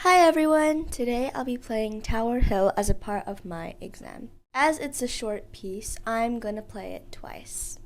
Hi everyone! Today I'll be playing Tower Hill as a part of my exam. As it's a short piece, I'm gonna play it twice.